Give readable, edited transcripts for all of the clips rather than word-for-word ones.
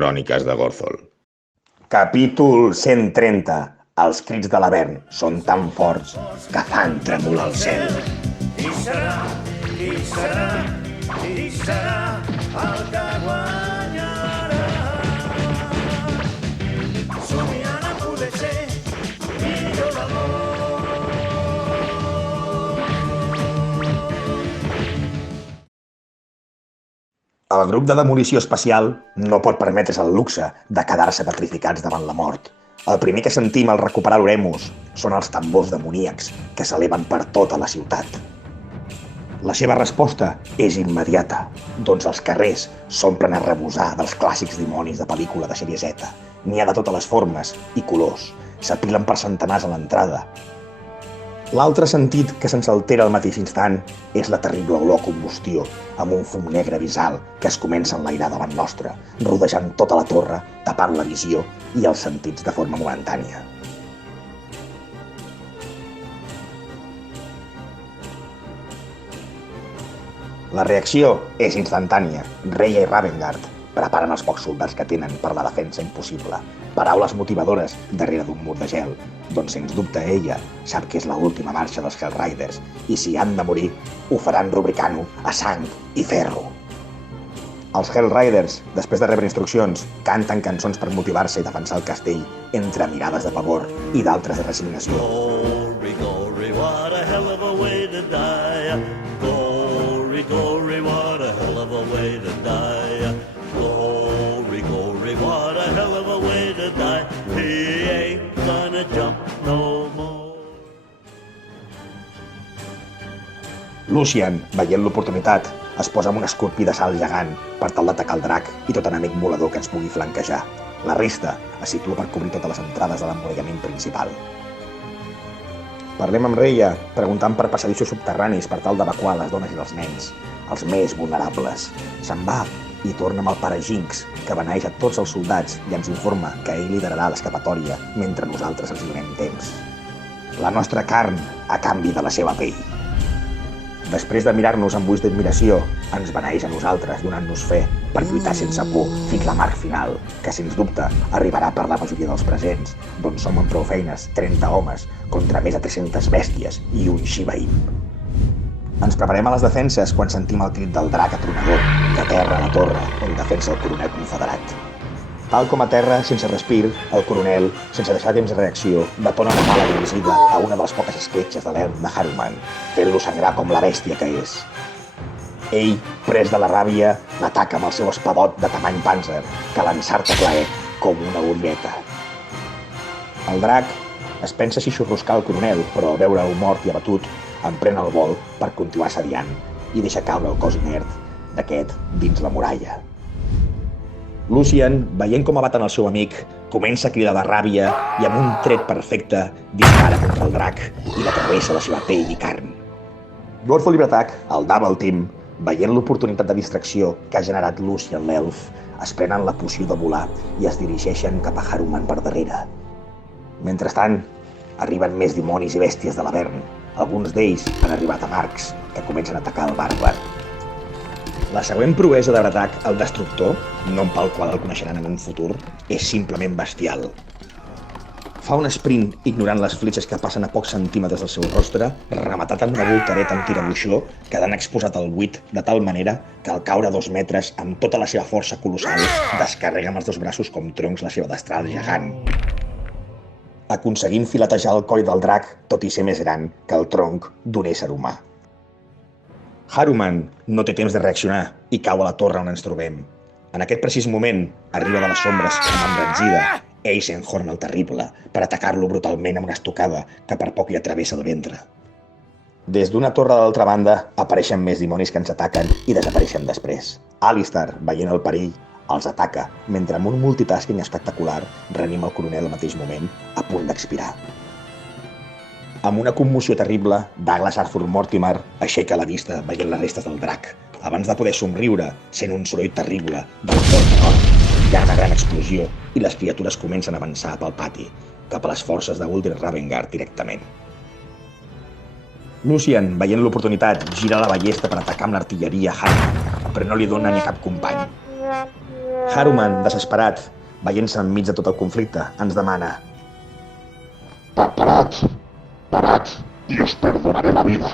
Cròniques de Gothel. Capítol 130. Els crits de l'Avern són tan forts que fan tremolar el cel. Qui serà el que guanyarà? Somiant a poder ser millor del món. El grup de demolició espacial no pot permetre's el luxe de quedar-se petrificats davant la mort. El primer que sentim al recuperar l'Oremus són els tambors demoníacs que s'eleven per tota la ciutat. La seva resposta és immediata, doncs els carrers s'omplen a rebosar dels clàssics dimonis de pel·lícula de sèrie Z. N'hi ha de totes les formes i colors, s'apilen per centenars a l'entrada. L'altre sentit que se'ns altera al mateix instant és la terrible olor a combustió, amb un fum negre visal que es comença a enlairar davant nostre, rodejant tota la torre, tapant la visió i els sentits de forma momentània. La reacció és instantània. Reia i Ravengard preparen els pocs soldats que tenen per la defensa impossible. Paraules motivadores darrere d'un mur de gel, doncs sens dubte ella sap que és l'última marxa dels Hellriders i si han de morir, ho faran rubricant-ho a sang i ferro. Els Hellriders, després de rebre instruccions, canten cançons per motivar-se i defensar el castell entre mirades de pavor i d'altres de resignació. Glory, glory, what a hell of a way to die. Glory, glory, what a hell of a way to die. Glory, glory, what a hell of a way to die. He ain't gonna jump no more. Lucian, veient l'oportunitat, es posa amb un escorpí de salt gegant per tal d'atacar el drac i tot enemic volador que ens pugui flanquejar. La resta es situa per cobrir totes les entrades de l'emmurallament principal. Parlem amb Reia, preguntant per passadissos subterranis per tal d'evacuar les dones i els nens, els més vulnerables. Se'n va i torna amb el pare Jinx, que beneeix a tots els soldats i ens informa que ell liderarà l'escapatòria mentre nosaltres els donem temps. La nostra carn a canvi de la seva pell. Després de mirar-nos amb ulls d'admiració, ens beneeix a nosaltres donant-nos fe per lluitar sense por fins la marc final, que sens dubte arribarà per la majoria dels presents, doncs som amb prou feines 30 homes contra més de 300 bèsties i un Shiva Inu. Ens preparem a les defenses quan sentim el crit del drac atronador que aterra a la torre on defensa el coronel confederat. Tal com a terra, sense respir, el coronel, sense deixar temps de reacció, detona una bala dirigida a una de les poques escletxes de l'elm de Haruman, fent-lo sangrar com la bèstia que és. Ell, pres de la ràbia, l'ataca amb el seu espadot de tamany pànzer, que l'ensarta plaer com una ulleta. El drac es pensa xixorroscar el coronel, però al veure-ho mort i abatut, emprèn el vol per continuar assediant i deixa caure el cos inert d'aquest dins la muralla. Lucian, veient com abaten el seu amic, comença a cridar de ràbia i amb un tret perfecte dispara contra el drac i la travessa la seva pell i carn. Gorthol i Bratak, el Double Team, veient l'oportunitat de distracció que ha generat Lucian l'elf, es prenen la poció de volar i es dirigeixen cap a Haruman per darrere. Mentrestant, arriben més dimonis i bèsties de l'Avern. Alguns d'ells han arribat a Marx, que comencen a atacar el bàrbar. La següent proesa de Bratak, el Destructor, nom pel qual el coneixeran en un futur, és simplement bestial. Fa un sprint ignorant les fletxes que passen a pocs centímetres del seu rostre, rematat amb una voltareta amb tirabuixó, quedant exposat al buit de tal manera que al caure a 2 metres, amb tota la seva força colossal, descarrega amb els 2 braços com troncs la seva destral gegant, aconseguint filetejar el coll del drac, tot i ser més gran que el tronc d'un ésser humà. Haruman no té temps de reaccionar i cau a la torre on ens trobem. En aquest precís moment, arriba de les ombres amb embranzida Eisenhorn el Terrible per atacar-lo brutalment amb una estocada que per poc li travessa el ventre. Des d'una torre de l'altra banda apareixen més dimonis que ens ataquen i desapareixen després. Alistar, veient el perill, els ataca, mentre amb un multitasking espectacular reanima el coronel al mateix moment, a punt d'expirar. Amb una commoció terrible, Douglas Arthur Mortimer aixeca la vista veient les restes del drac, abans de poder somriure, sent un soroll terrible del fort nord. Hi ha una gran explosió i les criatures comencen a avançar pel pati, cap a les forces de Uldren Ravengard directament. Lucian, veient l'oportunitat, gira la ballesta per atacar amb l'artilleria a Haruman, però no li dona ni a cap company. Haruman, desesperat, veient-se enmig de tot el conflicte, ens demana: Parat, i us perdonaré la vida.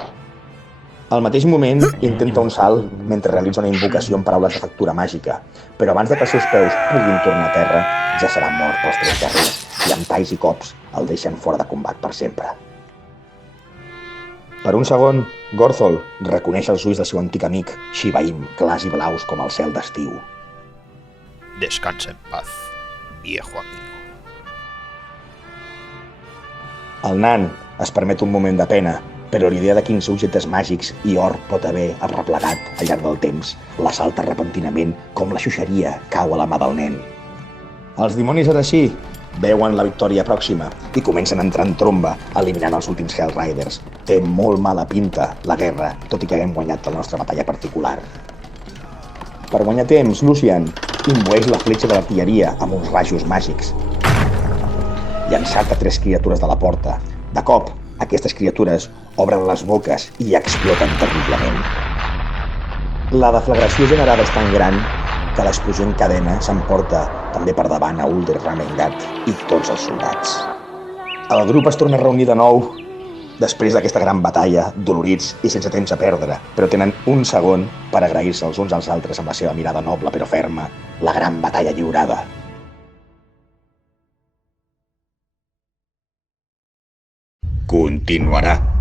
Al mateix moment, intenta un salt mentre realitza una invocació amb paraules de factura màgica, però abans de que els seus peus puguin tornar a terra, ja serà mort pels 3 carrers i amb talls i cops el deixen fora de combat per sempre. Per un segon, Gorthol reconeix els ulls del seu antic amic, Shiva Inu, clars i blaus com el cel d'estiu. Descansa en paz, viejo amigo. El nan es permet un moment de pena, però l'idea de quins objectes màgics i or pot haver arreplegat al llarg del temps l'assalta repentinament com la xuixeria cau a la mà del nen. Els dimonis ara sí veuen la victòria pròxima i comencen a entrar en tromba, eliminant els últims Hellriders. Té molt mala pinta la guerra, tot i que haguem guanyat la nostra batalla particular. Per guanyar temps, Lucian imbueix la fletxa de l'artilleria amb uns rajos màgics i ensarta 3 criatures de la porta. De cop, aquestes criatures obren les boques i exploten terriblement. La deflagració generada és tan gran que l'explosió en cadena s'emporta també per davant a Ulder Ramengat i tots els soldats. El grup es torna a reunir de nou després d'aquesta gran batalla, dolorits i sense temps a perdre, però tenen un segon per agrair-se els uns als altres amb la seva mirada noble però ferma, la gran batalla lliurada. Continuarà.